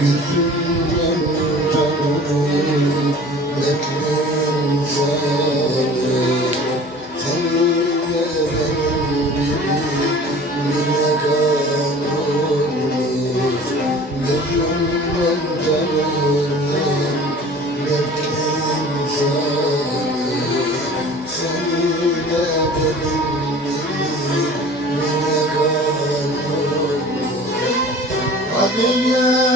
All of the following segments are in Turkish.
Yüzünden utanırım Beklerim seni benim gibi Yine kanımdır Gözümden tanırım Beklerim seni benim gibi Yine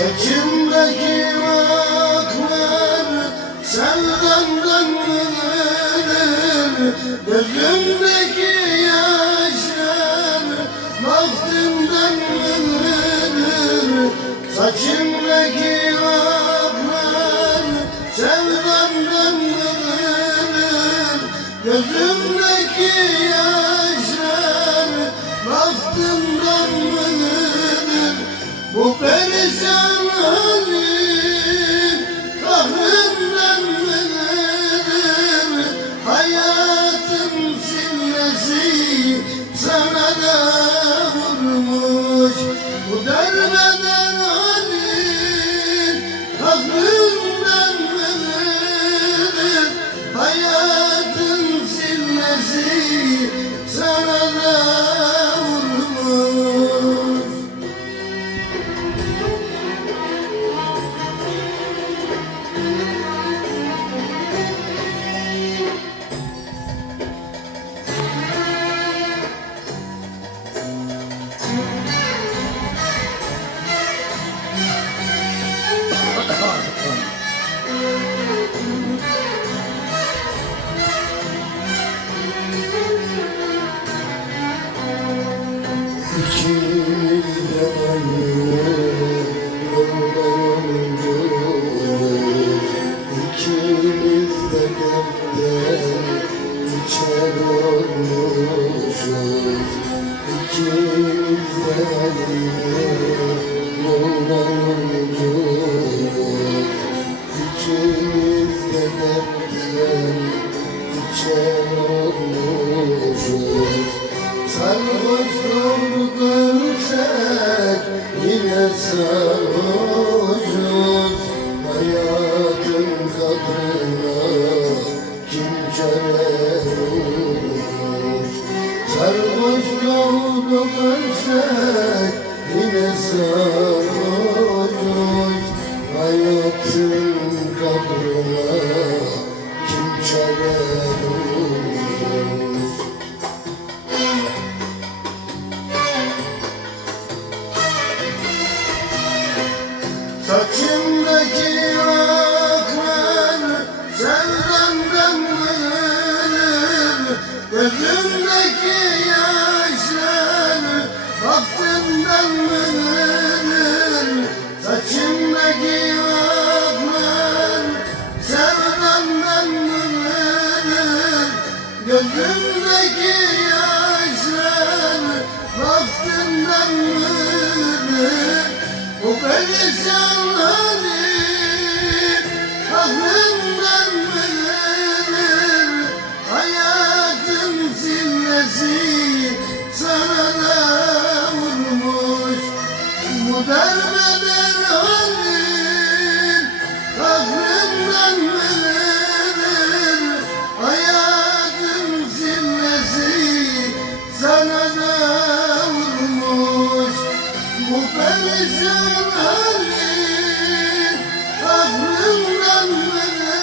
Saçımdaki vaklar sevdandan mıdır? Gözümdeki yaşlar bahtımdan mıdır? Saçımdaki Bu perişan İkimiz de Sarhoş olduk ölsek yine sarhoşuz Hayatın kadrına kim çare olmuş Saçımdaki aklar sevdandan mıdır? Gözümdeki Gözümdeki yaşlar mıdır? Bu perişan halim misin Ali? Ömrümden beri